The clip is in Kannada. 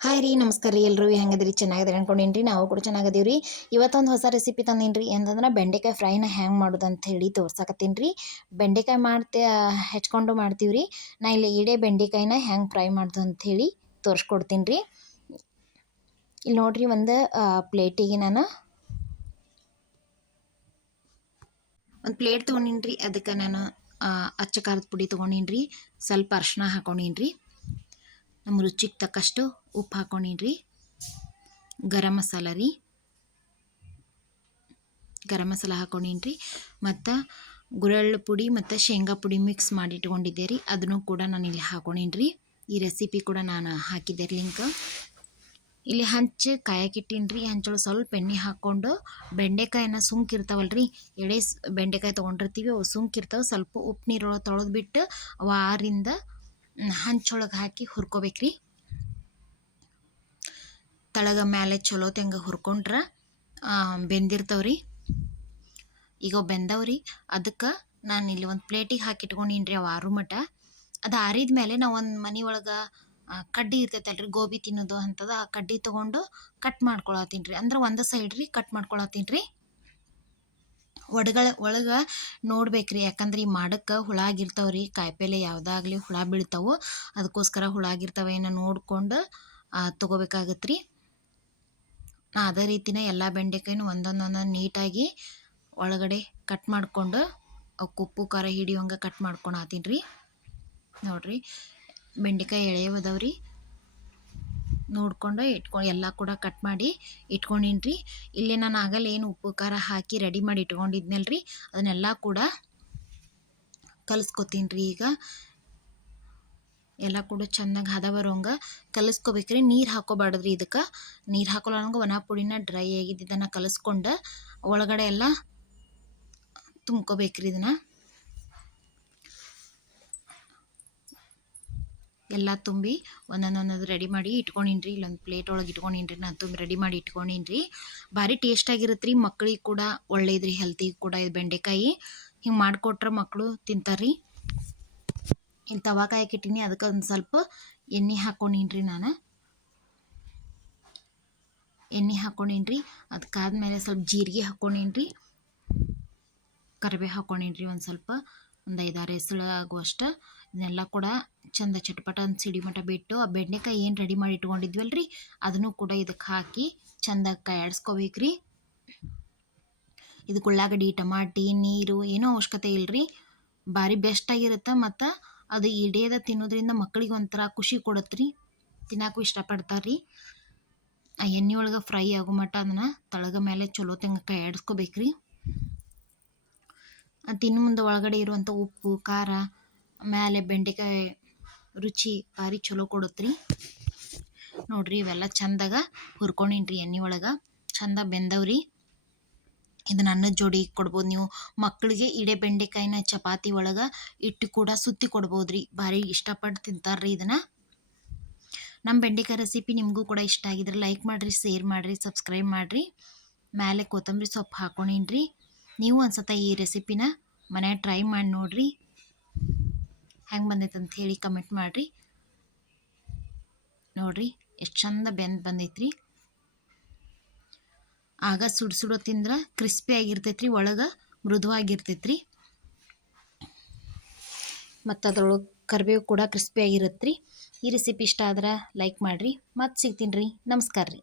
ಹಾಯ್ ರೀ ನಮಸ್ಕಾರ ರೀ ಎಲ್ರು ಹೆಂಗದ್ರಿ ಚೆನ್ನಾಗಿದ್ರಿ ಅನ್ಕೊಂಡೇನ್ರಿ ನಾವು ಕೂಡ ಚೆನ್ನಾಗದೀವ್ರಿ ಇವತ್ತೊಂದು ಹೊಸ ರೆಸಿಪಿ ತಂದೇನ್ರಿ ಏನಂದ್ರೆ ಬೆಂಡೆಕಾಯಿ ಫ್ರೈನ ಹೆಂಗೆ ಮಾಡೋದು ಅಂತ ಹೇಳಿ ತೋರ್ಸಕತ್ತೀನಿ ರೀ ಬೆಂಡೆಕಾಯಿ ಹೆಚ್ಕೊಂಡು ಮಾಡ್ತೀವ್ರಿ ನಾ ಇಲ್ಲಿ ಇಡೇ ಬೆಂಡೆಕಾಯಿನ ಹೆಂಗೆ ಫ್ರೈ ಮಾಡೋದು ಅಂತ ಹೇಳಿ ತೋರಿಸ್ಕೊಡ್ತೀನಿ ರೀ ಇಲ್ಲಿ ನೋಡ್ರಿ ಒಂದು ಪ್ಲೇಟಿಗೆ ನಾನು ಒಂದು ಪ್ಲೇಟ್ ತೊಗೊಂಡಿನ್ರಿ ಅದಕ್ಕೆ ನಾನು ಅಚ್ಚ ಖಾರದ ಪುಡಿ ತೊಗೊಂಡಿನ್ರಿ ಸ್ವಲ್ಪ ಅರ್ಶಿನ ಹಾಕೊಂಡಿನ್ರಿ ನಮ್ಮ ರುಚಿಗೆ ತಕ್ಕಷ್ಟು ಉಪ್ಪು ಹಾಕೊಂಡಿನ್ರಿ ಗರಂ ಮಸಾಲ ರೀ ಗರಂ ಮಸಾಲ ಹಾಕೊಂಡಿನ್ರಿ ಮತ್ತು ಗುರೆಳ್ಳು ಪುಡಿ ಮತ್ತು ಶೇಂಗಾ ಪುಡಿ ಮಿಕ್ಸ್ ಮಾಡಿ ಇಟ್ಕೊಂಡಿದ್ದೆ ರೀ ಅದನ್ನು ಕೂಡ ನಾನು ಇಲ್ಲಿ ಹಾಕೊಂಡಿನ್ರಿ ಈ ರೆಸಿಪಿ ಕೂಡ ನಾನು ಹಾಕಿದ್ದೆ ಲಿಂಕ್ ಇಲ್ಲಿ ಹಂಚು ಕಾಯಕ್ಕಿಟ್ಟಿನ್ರಿ ಹಂಚೊಳಗೆ ಸ್ವಲ್ಪ ಎಣ್ಣೆ ಹಾಕ್ಕೊಂಡು ಬೆಂಡೆಕಾಯಿನ ಸುಂಕಿರ್ತಾವಲ್ಲ ರೀ ಎಳೆ ಬೆಂಡೆಕಾಯಿ ತೊಗೊಂಡಿರ್ತೀವಿ ಅವು ಸುಂಕಿರ್ತಾವೆ ಸ್ವಲ್ಪ ಉಪ್ಪು ನೀರೊಳಗೆ ತೊಳೆದ್ಬಿಟ್ಟು ಅವು ಆರಿಂದ ಹಂಚೊಳಗೆ ಹಾಕಿ ಹುರ್ಕೋಬೇಕ್ರಿ ತಳಗ ಮೇಲೆ ಚಲೋ ತೆಂಗ ಹುರ್ಕೊಂಡ್ರೆ ಬೆಂದಿರ್ತಾವ್ರಿ ಈಗ ಬೆಂದವ್ರಿ ಅದಕ್ಕೆ ನಾನು ಇಲ್ಲಿ ಒಂದು ಪ್ಲೇಟಿಗೆ ಹಾಕಿಟ್ಕೊಂಡಿನ್ರಿ ಅವು ಆರು ಮಟ ಅದು ಆರಿದ ಮೇಲೆ ನಾವು ಒಂದು ಮನೆ ಒಳಗೆ ಕಡ್ಡಿ ಇರ್ತೈತಲ್ರಿ ಗೋಬಿ ತಿನ್ನೋದು ಅಂಥದ್ದು ಆ ಕಡ್ಡಿ ತೊಗೊಂಡು ಕಟ್ ಮಾಡ್ಕೊಳತ್ತೀನಿ ರೀ ಅಂದ್ರೆ ಒಂದು ಸೈಡ್ ರೀ ಕಟ್ ಮಾಡ್ಕೊಳತ್ತೀನಿ ರೀ ಒಳಗೆ ನೋಡ್ಬೇಕ್ರಿ ಯಾಕಂದ್ರೆ ಈ ಮಾಡಕ್ಕೆ ಹುಳ ಆಗಿರ್ತಾವ್ರಿ ಕಾಯಿಪಲ್ಲೆ ಯಾವುದಾಗಲಿ ಹುಳ ಬೀಳ್ತಾವೆ ಅದಕ್ಕೋಸ್ಕರ ಹುಳ ಆಗಿರ್ತಾವೆ ಏನೋ ನೋಡ್ಕೊಂಡು ತೊಗೋಬೇಕಾಗತ್ತೆ ರೀ ಅದೇ ರೀತಿನೇ ಎಲ್ಲ ಬೆಂಡೆಕಾಯಿನೂ ಒಂದೊಂದೊಂದು ನೀಟಾಗಿ ಒಳಗಡೆ ಕಟ್ ಮಾಡಿಕೊಂಡು ಅವಕ್ಕೆ ಉಪ್ಪು ಖಾರ ಹಿಡಿಯೋಂಗೆ ಕಟ್ ಮಾಡ್ಕೊಳತ್ತೀನಿ ರೀ ನೋಡಿರಿ ಬೆಂಡೆಕಾಯಿ ಎಳೆಯವದವ್ರಿ ನೋಡ್ಕೊಂಡು ಎಲ್ಲ ಕೂಡ ಕಟ್ ಮಾಡಿ ಇಟ್ಕೊಂಡಿನಿ ರೀ ಇಲ್ಲಿ ನಾನು ಆಗಲ್ಲ ಏನು ಉಪ್ಪು ಖಾರ ಹಾಕಿ ರೆಡಿ ಮಾಡಿ ಇಟ್ಕೊಂಡಿದ್ನಲ್ರಿ ಅದನ್ನೆಲ್ಲ ಕೂಡ ಕಲಿಸ್ಕೊತೀನಿ ರೀ ಈಗ ಎಲ್ಲ ಕೂಡ ಚೆನ್ನಾಗಿ ಹದ ಬರೋಂಗೆ ಕಲಿಸ್ಕೋಬೇಕ್ರಿ ನೀರು ಹಾಕೋಬಾರ್ದ್ರಿ ಇದಕ್ಕೆ ನೀರು ಹಾಕೊಳ್ಳೋಂಗೆ ಒಣ ಪುಡಿನ ಡ್ರೈ ಆಗಿದ್ದನ್ನು ಕಲಿಸ್ಕೊಂಡು ಒಳಗಡೆ ಎಲ್ಲ ತುಂಬ್ಕೋಬೇಕ್ರಿ ಇದನ್ನು ಎಲ್ಲ ತುಂಬಿ ಒಂದೊಂದೊಂದು ರೆಡಿ ಮಾಡಿ ಇಟ್ಕೊಂಡಿನಿ ರೀ ಇಲ್ಲೊಂದು ಪ್ಲೇಟ್ ಒಳಗೆ ಇಟ್ಕೊಂಡಿನಿ ರೀ ನಾನು ತುಂಬಿ ರೆಡಿ ಮಾಡಿ ಇಟ್ಕೊಂಡಿನಿ ರೀ ಭಾರಿ ಟೇಸ್ಟಾಗಿರುತ್ತೆ ರೀ ಮಕ್ಳಿಗೆ ಕೂಡ ಒಳ್ಳೇದ್ರಿ ಹೆಲ್ತಿಗೆ ಕೂಡ ಇದು ಬೆಂಡೆಕಾಯಿ ಹಿಂಗೆ ಮಾಡಿಕೊಟ್ರೆ ಮಕ್ಕಳು ತಿಂತಾರೆ ರೀ ಇಲ್ಲಿ ತವಾ ಕಾಯಕ್ಕಿಟ್ಟಿನಿ ಅದಕ್ಕೆ ಒಂದು ಸ್ವಲ್ಪ ಎಣ್ಣೆ ಹಾಕ್ಕೊಂಡಿನಿ ರೀ ನಾನು ಎಣ್ಣೆ ಹಾಕ್ಕೊಂಡಿನಿ ರೀ ಅದಕ್ಕಾದ್ಮೇಲೆ ಸ್ವಲ್ಪ ಜೀರಿಗೆ ಹಾಕ್ಕೊಂಡಿನಿ ರೀ ಕರಿಬೇವು ಹಾಕ್ಕೊಂಡಿನಿ ರೀ ಒಂದು ಸ್ವಲ್ಪ ಒಂದು 5-6 ಹೆಸಳು ಆಗುವಷ್ಟು ಇದನ್ನೆಲ್ಲ ಕೂಡ ಚಂದ ಚಟ್ಪಟ ಅಂತ ಸಿಡಿಮಟ ಬಿಟ್ಟು ಆ ಬೆಂಡೆಕಾಯಿ ಏನು ರೆಡಿ ಮಾಡಿ ಇಟ್ಕೊಂಡಿದ್ವಲ್ಲ ರೀ ಅದನ್ನು ಕೂಡ ಇದಕ್ಕೆ ಹಾಕಿ ಚಂದ ಕೈಯಾಡಿಸ್ಕೋಬೇಕು ರೀ ಇದಕ್ಕೆ ಉಳ್ಳಾಗಡ್ಡಿ ಟಮಾಟಿ ನೀರು ಏನೋ ಅವಶ್ಯಕತೆ ಇಲ್ಲ ರೀ ಭಾರಿ ಬೆಸ್ಟಾಗಿರುತ್ತೆ ಮತ್ತು ಅದು ಇಡೇದ ತಿನ್ನೋದ್ರಿಂದ ಮಕ್ಕಳಿಗೆ ಒಂಥರ ಖುಷಿ ಕೊಡುತ್ತೆ ರೀ ತಿನ್ನೋಕ್ಕೂ ಇಷ್ಟಪಡ್ತಾರೆ ರೀ ಆ ಎಣ್ಣೆ ಒಳಗೆ ಫ್ರೈ ಆಗೋ ಮಟ್ಟ ಅದನ್ನು ತಳಗ ಮೇಲೆ ಚಲೋ ತೆಂಗ ಕೈಯಾಡಿಸ್ಕೋಬೇಕು ರೀ ತಿನ್ನು ಮುಂದೆ ಒಳಗಡೆ ಇರುವಂಥ ಉಪ್ಪು ಖಾರ ಮೇಲೆ ಬೆಂಡೆಕಾಯಿ ರುಚಿ ಭಾರಿ ಚಲೋ ಕೊಡುತ್ತೆ ರೀ ನೋಡಿರಿ ಇವೆಲ್ಲ ಚಂದಾಗ ಹುರ್ಕೊಂಡಿನಿ ರೀ ಎಣ್ಣೆ ಒಳಗೆ ಚಂದ ಬೆಂದವ್ರಿ ಇದನ್ನ ಅನ್ನದ ಜೋಡಿ ಕೊಡ್ಬೋದು ನೀವು ಮಕ್ಕಳಿಗೆ ಇಡೇ ಬೆಂಡೆಕಾಯಿನ ಚಪಾತಿ ಒಳಗೆ ಇಟ್ಟು ಕೂಡ ಸುತ್ತಿ ಕೊಡ್ಬೋದು ರೀ ಭಾರಿ ಇಷ್ಟಪಟ್ಟು ತಿಂತಾರೆ ರೀ ಇದನ್ನು ನಮ್ಮ ಬೆಂಡೆಕಾಯಿ ರೆಸಿಪಿ ನಿಮಗೂ ಕೂಡ ಇಷ್ಟ ಆಗಿದ್ರೆ ಲೈಕ್ ಮಾಡಿರಿ ಶೇರ್ ಮಾಡಿರಿ ಸಬ್ಸ್ಕ್ರೈಬ್ ಮಾಡಿರಿ ಮೇಲೆ ಕೊತ್ತಂಬರಿ ಸೊಪ್ಪು ಹಾಕೊಂಡಿನಿ ರೀ ನೀವು ಒಂದ್ಸತ ಈ ರೆಸಿಪಿನ ಮನ್ಯಾಗ ಟ್ರೈ ಮಾಡಿ ನೋಡಿರಿ ಹೆಂಗೆ ಬಂದೈತೆ ಅಂತ ಹೇಳಿ ಕಮೆಂಟ್ ಮಾಡಿರಿ ನೋಡಿರಿ ಎಷ್ಟು ಚಂದ ಬಂದೈತ್ರಿ ಆಗ ಸುಡು ತಿಂದ್ರೆ ಕ್ರಿಸ್ಪಿ ಆಗಿರ್ತೈತೆ ರೀ ಒಳಗೆ ಮೃದುವಾಗಿರ್ತೈತೆ ರೀ ಮತ್ತು ಅದ್ರೊಳಗೆ ಕರಿಬೇವು ಕೂಡ ಕ್ರಿಸ್ಪಿ ಆಗಿರುತ್ತೆ ರೀ ಈ ರೆಸಿಪಿ ಇಷ್ಟ ಆದ್ರೆ ಲೈಕ್ ಮಾಡಿರಿ ಮತ್ತೆ ಸಿಗ್ತೀನಿ ರೀ ನಮಸ್ಕಾರ ರೀ